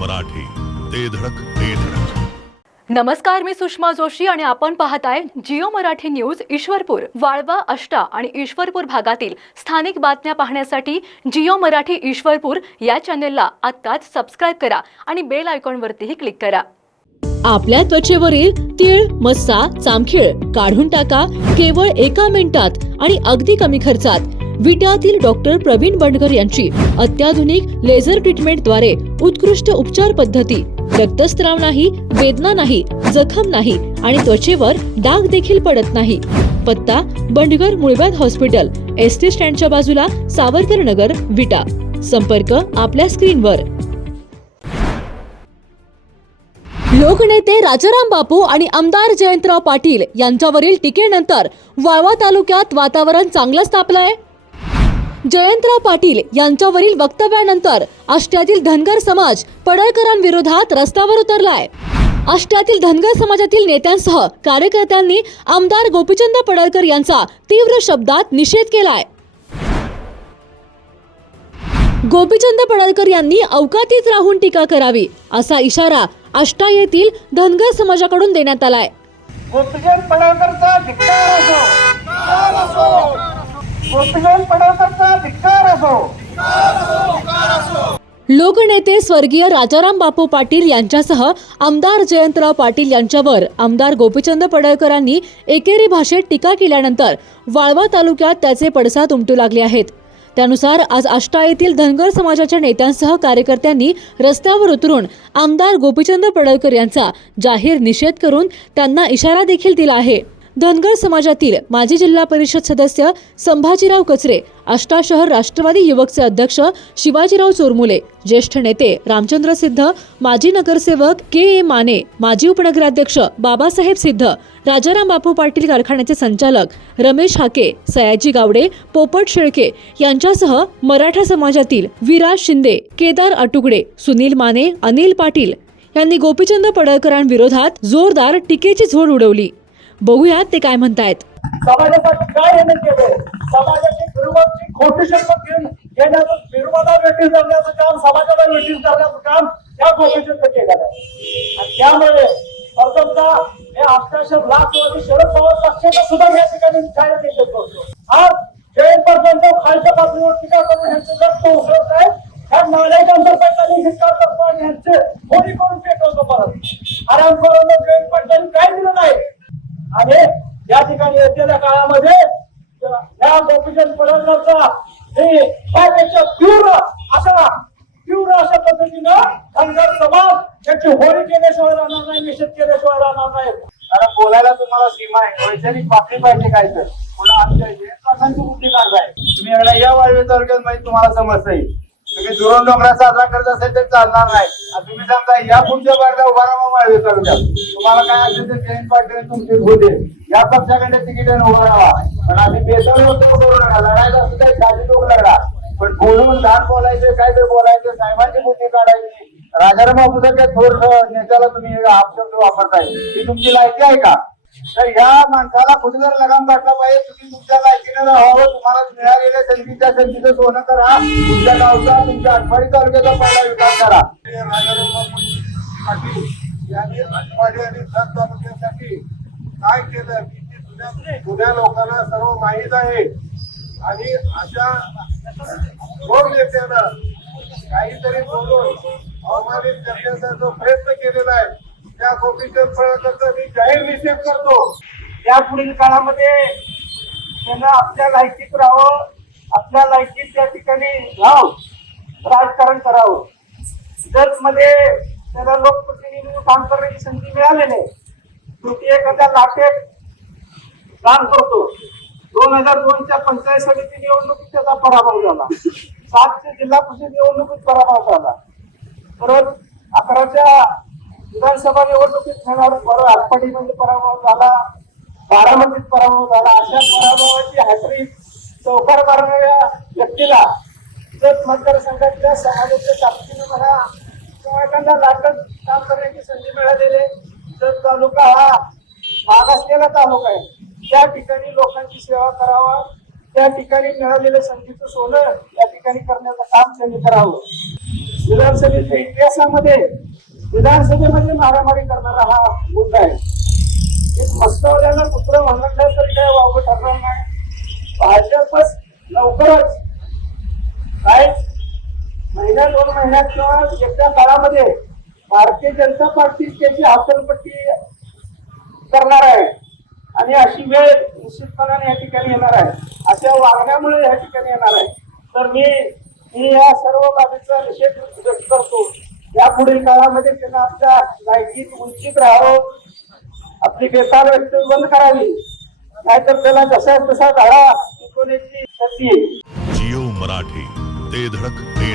मराठी. ते धडक ते धडक. नमस्कार मी सुषमा जोशी आणि आपण पाहताय जिओ मराठी न्यूज ईश्वरपूर वाळवा अष्टा आणि ईश्वरपूर भागातील स्थानिक बातम्या पाहण्यासाठी जिओ मराठी ईश्वरपूर या चॅनेलला आत्ताच सबस्क्राईब करा आणि बेल आयकॉनवरतीही क्लिक करा. आपल्या त्वचेवरील तीळ मस्सा चामखीळ काढून टाका केवळ एका मिनिटात आणि अगदी कमी खर्चात. विट्यातील डॉक्टर प्रवीण बंडकर यांची अत्याधुनिक लेझर ट्रीटमेंटद्वारे उत्कृष्ट उपचार पद्धती. रक्तस्त्राव नाही वेदना नाही जखम नाही आणि त्वचेवर डाग देखील पडत नाही. पत्ता बंडगर मुळव्याध हॉस्पिटल एस टी स्टँडच्या बाजूला सावरकर नगर विटा. संपर्क आपल्या स्क्रीनवर. लोकनेते राजाराम बापू आणि आमदार जयंतराव पाटील यांच्यावरील टीकेनंतर वाळवा तालुक्यात वातावरण चांगलंच तापलंय जयंतराव पाटील यांच्यावरील वक्तव्यानंतर आष्ट्यातील धनगर समाज पडळकरांविरोधात रस्त्यावर उतरलाय. आष्ट्यातील धनगर समाजातील नेत्यांसह कार्यकर्त्यांनी आमदार गोपीचंद पडळकर यांचा तीव्र शब्दात निषेध केलाय. गोपीचंद पडळकर यांनी अवकातीत राहून टीका करावी असा इशारा आष्टा येथील धनगर समाजाकडून देण्यात आलाय. गोपीचंद पडळकरचा गोपीचंद पडळकरचा धिक्कार असो. लोकनेते स्वर्गीय राजाराम बापू पाटील यांच्यासह आमदार जयंतराव पाटील यांच्यावर आमदार गोपीचंद पडळकरांनी एकेरी भाषेत टीका केल्यानंतर वाळवा तालुक्यात त्याचे पडसाद उमटू लागले आहेत. त्यानुसार आज आष्टा येथील धनगर समाजाच्या नेत्यांसह कार्यकर्त्यांनी रस्त्यावर उतरून आमदार गोपीचंद पडळकर यांचा जाहीर निषेध करून त्यांना इशारा देखील दिला आहे. धनगर समाजातील माजी जिल्हा परिषद सदस्य संभाजीराव कचरे आष्टा शहर राष्ट्रवादी युवकचे अध्यक्ष शिवाजीराव चोरमुले ज्येष्ठ नेते रामचंद्र सिद्ध माजी नगरसेवक के ए माने माजी उपनगराध्यक्ष बाबासाहेब सिद्ध राजाराम बापू पाटील कारखान्याचे संचालक रमेश हाके सयाजी गावडे पोपट शेळके यांच्यासह मराठा समाजातील विराज शिंदे केदार अटुगडे सुनील माने अनिल पाटील यांनी गोपीचंद पडळकरांविरोधात जोरदार टीकेची झोड उडवली. बघूयात ते काय म्हणतायत. समाजासाठी काय याने केलंय समाजाची बिरुवाची खोटी शपथ घेऊन घेण्याचं बिरुवाला वेटीस धरण्याचं काम समाजाला वेटीस धरण्याचं काम त्या गोपीचंद केलेलं आणि त्यामुळे प्रथमतः हे अष्टाशे लाखवादी शरद पवार सुद्धा या ठिकाणी छाया निषेध करतो. आज जयंत पाटलांचा खालच्या पातळीवर टीका करून ह्यांचे रक्त उसळत आहे. ह्या पैसा धिक्कार करतो आणि ह्यांचे कोणी करून पेटवतो परत. आरामखोरांना जयंत पाटलांनी काय दिलं नाही आणि या ठिकाणी येत्या काळामध्ये या गोपीचंद पडळकरचा हे त्यापेक्षा तीव्र असा तीव्र अशा पद्धतीनं धनगर समाज त्याची होळी केल्याशिवाय राहणार नाही निषेध केल्याशिवाय राहणार नाही. कारण बोलायला तुम्हाला सीमा आहे. वैचारिक पातळी पाहिजे काय तर. पुन्हा आमच्या जयंतांची बुद्धी काढताय तुम्ही या वाळवे तालुक्यात माहिती तुम्हाला समजता येईल. तुम्ही दुरून डोंगरा साजरा करत असेल तर चालणार नाही. तुम्ही सांगता या पुढच्या बाजूला उभा राहा वाळवे तालुक्यात तुम्हाला काय असेल ते जयंत पाटील तुमचे होते या पक्षाकडे तिकीट उभा राहा. पण आम्ही बेसर वस्तू करू नका. लढायला असं काही लोक लढा पण बोलून लहान बोलायचे काय तर बोलायचं साहेबांची बुद्धी काढायची. राजाराम बापूसारख्या थोर नेत्याला तुम्ही अपशब्द वापरताय. ही तुमची लायकी आहे का? तर या माणसाला कुठेतरी लगाम काढला पाहिजे. तुम्ही तुमच्या लायकीने राहावं हो, तुम्हाला मिळालेल्या संधीच्या संधीचं सोनं करा. तुमच्या गावचा तुमच्या आठवाडी तालुक्याचा पहिला विकास करा. राजाराम यांनी आठवाडी आणि सात तालुक्यासाठी काय केलं की जुन्या जुन्या लोकांना सर्व माहीत आहे. आणि अशा दोन नेत्यानं काहीतरी बोलून अवमानित करण्याचा जो प्रयत्न केलेला आहे त्या गोपीचंद फळकरचा मी जाहीर निषेध करतो. या पुढील काळामध्ये त्यांना आपल्या लायकीत राहावं आपल्या लायकीत त्या ठिकाणी राहावं राजकारण करावं. जर मध्ये त्याला लोकप्रतिनिधी म्हणून काम करण्याची संधी मिळाली नाही. शेवटी एखाद्या लाटेत काम करतो. दोन हजार दोनच्या पंचायत समिती निवडणुकीत त्याचा पराभव झाला. सातच्या जिल्हा परिषद निवडणुकीत पराभव झाला. परत विधानसभा निवडणुकीत होणार परत आटपाडीमध्ये पराभव झाला बारामतीत पराभव झाला. अशा पराभवाची हॅट्रिक चौकार मारणाऱ्या व्यक्तीला जर मतदारसंघातल्या समाजाच्या ताकदीने म्हणा किंवा एखाद्या लाटत काम करण्याची संधी मिळालेली तर तालुका हा मागासलेला तालुका आहे. त्या ठिकाणी लोकांची सेवा करावा. त्या ठिकाणी मिळालेलं संधीचं सोनं या ठिकाणी करण्याचं काम त्यांनी करावं. विधानसभेच्या इतिहासामध्ये विधानसभेमध्ये मारामारी करणारा हा मुद्दा आहे. एक मस्तवल्याला कुत्र म्हणलं तरी काय वावं ठरणार नाही. भाजपच लवकरच काय महिन्या दोन महिन्यात किंवा एकदा काळामध्ये भारतीय जनता पार्टी त्याची हातलपट्टी करणार आहे. आणि अशी वेळ निश्चितपणाने या ठिकाणी येणार आहे. अशा वागण्यामुळे या ठिकाणी येणार आहे. तर मी मी या सर्व बाबीचा निषेध व्यक्त करतो. या पुढील काळामध्ये त्यांना आपल्या लायकीत उंचीत राहावं आपली बेकार व्यक्त बंद करावी. नाहीतर त्याला जसा तसा धडा शिकवण्याची संधी जिओ मराठी ते धडक ते